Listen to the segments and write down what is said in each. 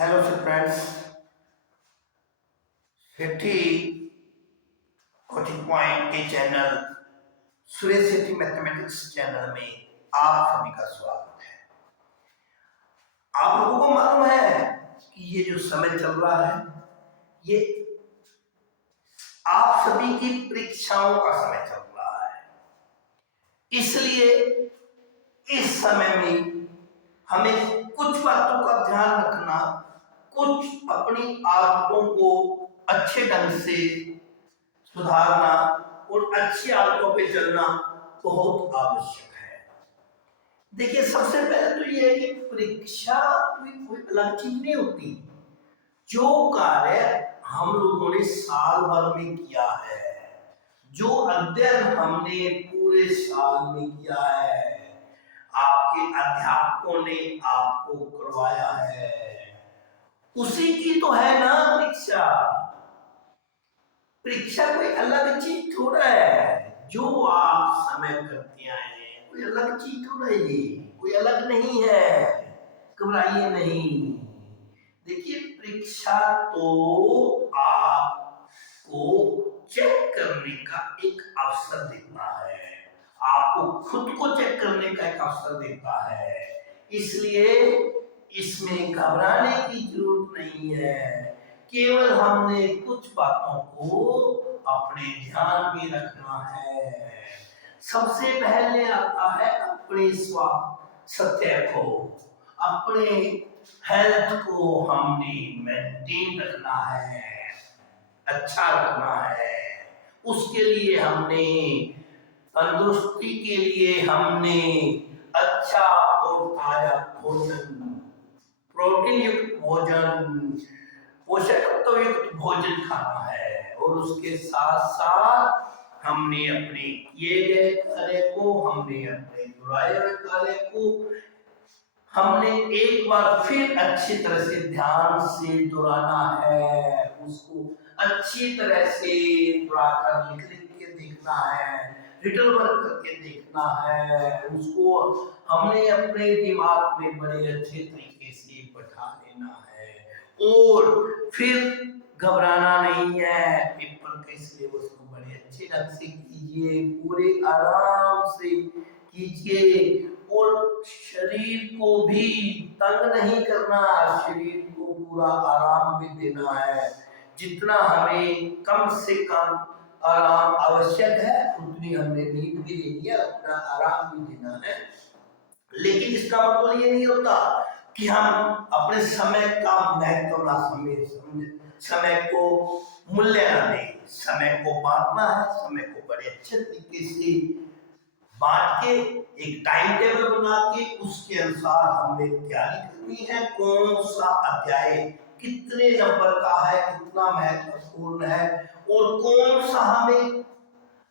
Hello friends, सेठी coaching point के channel Suresh सेठी mathematics channel में आप सभी का स्वागत है। आप लोगों को मालूम है कि ये जो समय चल रहा है ये आप सभी की परीक्षाओं का समय चल रहा है। इसलिए इस समय में हमें कुछ बातों का ध्यान रखना, कुछ अपनी आदतों को अच्छे ढंग से सुधारना और अच्छी आदतों पे चलना बहुत आवश्यक है। देखिए, सबसे पहले तो ये है कि परीक्षा कोई अलग चीज नहीं होती। जो कार्य हम लोगों ने साल भर में किया है, जो अध्ययन हमने पूरे साल में किया है, आपके अध्यापकों ने आपको करवाया है, उसी की तो है ना परीक्षा। परीक्षा कोई अलग चीज थोड़ा है। जो आप समय करते आए हैं कोई अलग चीज थोड़ा है, ये कोई अलग नहीं है, घबराइए नहीं। देखिए, परीक्षा तो आपको चेक करने का एक अवसर देता है, आपको खुद को चेक करने का एक अवसर देता है। इसलिए इसमें घबराने की जरूरत नहीं है। केवल हमने कुछ बातों को अपने ध्यान में रखना है। सबसे पहले आता है अपने स्वास्थ्य को, अपने हेल्थ को हमने मेंटेन रखना है, अच्छा रखना है। उसके लिए हमने तंदुरुस्ती के लिए हमने अच्छा और ताजा भोजन, प्रोटीन युक्त भोजन, पोषक तत्व युक्त भोजन खाना है। और उसके साथ साथ हमने अपने किए गए कार्य को, हमने अपने दोहराए हुए कार्य को हमने एक बार फिर अच्छी तरह से ध्यान से दोहराना है। उसको अच्छी तरह से दोहराकर लिख लिख के देखना है, रिटन वर्क करके देखना है। उसको हमने अपने दिमाग में बड़े अच्छे तरीके से बैठा लेना है। और फिर घबराना नहीं है। पेपर के सिलेबस को बड़े अच्छे ढंग से कीजिए, पूरे आराम से कीजिए और शरीर को भी तंग नहीं करना, शरीर को पूरा आराम भी देना है। जितना हमें कम से कम आराम आवश्यक है उतनी हमने नींद भी लेनी है, उतना आराम भी देना है। लेकिन इसका मतलब ये नहीं होता कि हम अपने समय का महत्व ना समझे, समय को मूल्य ना दें। समय को बांटना है, समय को बड़े अच्छे तरीके से बांट के एक टाइम टेबल बना के उसके अनुसार हमने तैयारी करनी है। कौन सा अध्याय कितने नंबर का है, कितना महत्वपूर्ण है और कौन सा हमें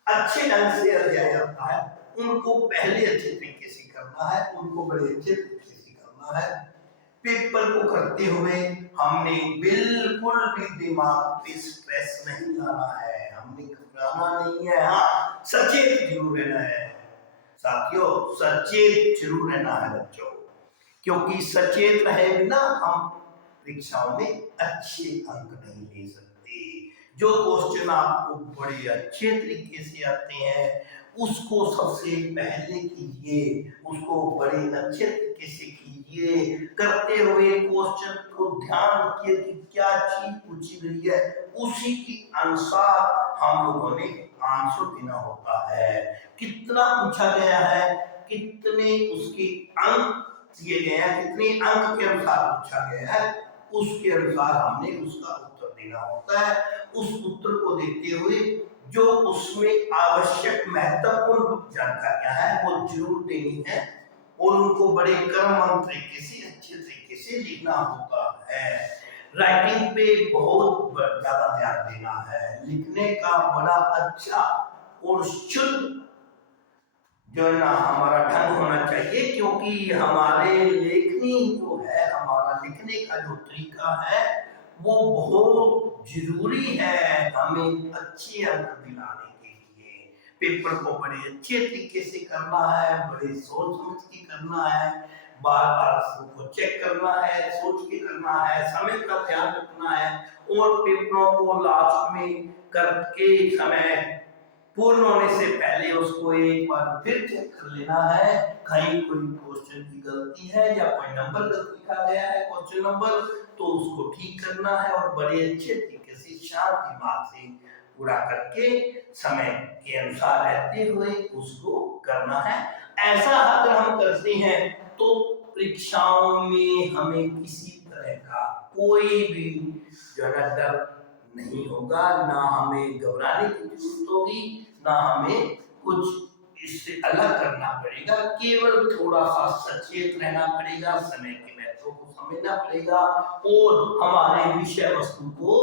अच्छे ढंग से अध्याय आता है, उनको पहले अच्छे तरीके से करना है, उनको बड़े अच्छे तरीके से करना है। पेपर को करते हुए हमने बिल्कुल भी दिमाग पे स्ट्रेस नहीं लाना है, हमने घबराना नहीं है। हाँ, सचेत जरूर रहना है साथियों, सचेत जरूर रहना है बच्चों, क्योंकि सचेत रहे बिना हम परीक्षाओं में अच्छे अंक नहीं ले सकते। जो क्वेश्चन आपको बड़े अच्छे तरीके से आते हैं उसको सबसे पहले कीजिए, उसको बड़े अच्छे तरीके से कीजिए। करते हुए क्वेश्चन को ध्यान रखिए कि क्या चीज पूछी गई है, उसी के अनुसार हम लोगों ने आंसर देना होता है। कितना पूछा गया है, कितने उसके अंक दिए गए हैं, कितने अंक के अनुसार पूछा गया है, उसके अनुसार हमने उसका उत्तर देना होता है। उस उत्तर को देते हुए जो उसमें आवश्यक महत्वपूर्ण जानकारियां हैं वो जरूर देनी है और उनको बड़े क्रमबद्ध तरीके से, अच्छे तरीके से लिखना होता है। राइटिंग पे बहुत ज्यादा ध्यान देना है, लिखने का बड़ा अच्छा और शुद्ध जो है ना हमारा ढंग होना चाहिए, क्योंकि हमारे लेखनी जो है, हमारा लिखने का जो तरीका है वो बहुत जरूरी है हमें अच्छे अंक दिलाने के लिए। पेपर को बड़े अच्छे तरीके से करना है, बड़े सोच समझ के करना है, बार बार उनको चेक करना है, सोच के करना है, समय का ध्यान रखना है और पेपरों को लास्ट में करके समय पूर्ण होने से पहले उसको एक बार फिर चेक कर लेना है, कहीं कोई क्वेश्चन की गलती है या कोई नंबर गलत लिखा गया है क्वेश्चन नंबर, तो उसको ठीक करना है और बड़े अच्छे तरीके से शांत दिमाग से पूरा करके समय के अनुसार रहते हुए उसको करना है। ऐसा अगर हम करते हैं तो परीक्षाओं में हमें किसी तरह का कोई भी जो है डर नहीं होगा, ना हमें घबराने की जरूरत होगी, ना हमें कुछ इससे अलग करना पड़ेगा, केवल थोड़ा सा सचेत रहना पड़ेगा, समय के महत्व को समझना पड़ेगा और हमारे विषय वस्तु को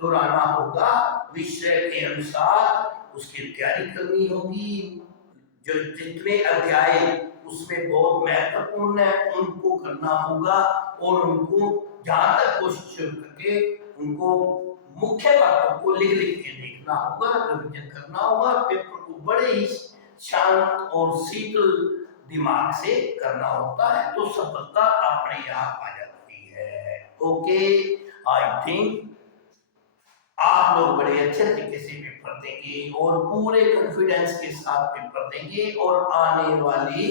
दोहराना होगा, विषय के अनुसार उसकी तैयारी करनी होगी। जो जितने अध्याय उसमें बहुत महत्वपूर्ण है उनको करना होगा और उनको जहां तक कोशिश करके उनको मुख्य बातों को लिख लिख के देखना होगा, रिवीजन करना होगा, पेपर को बड़े ही शांत और शीतल दिमाग से करना होता है, तो सफलता अपने आप आ जाती है। ओके, आई थिंक आप लोग बड़े अच्छे तरीके से पेपर देंगे और पूरे कॉन्फिडेंस के साथ पेपर देंगे और आने वाली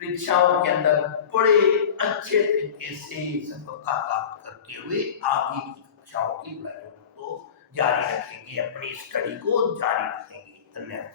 परीक्षाओं के अंदर बड़े अच्छे तरीके से सफलता प्राप्त करते हुए आगे की कक्षाओं की पढ़ाई को जारी रखेंगे, अपनी स्टडी को जारी रखेंगे। धन्यवाद।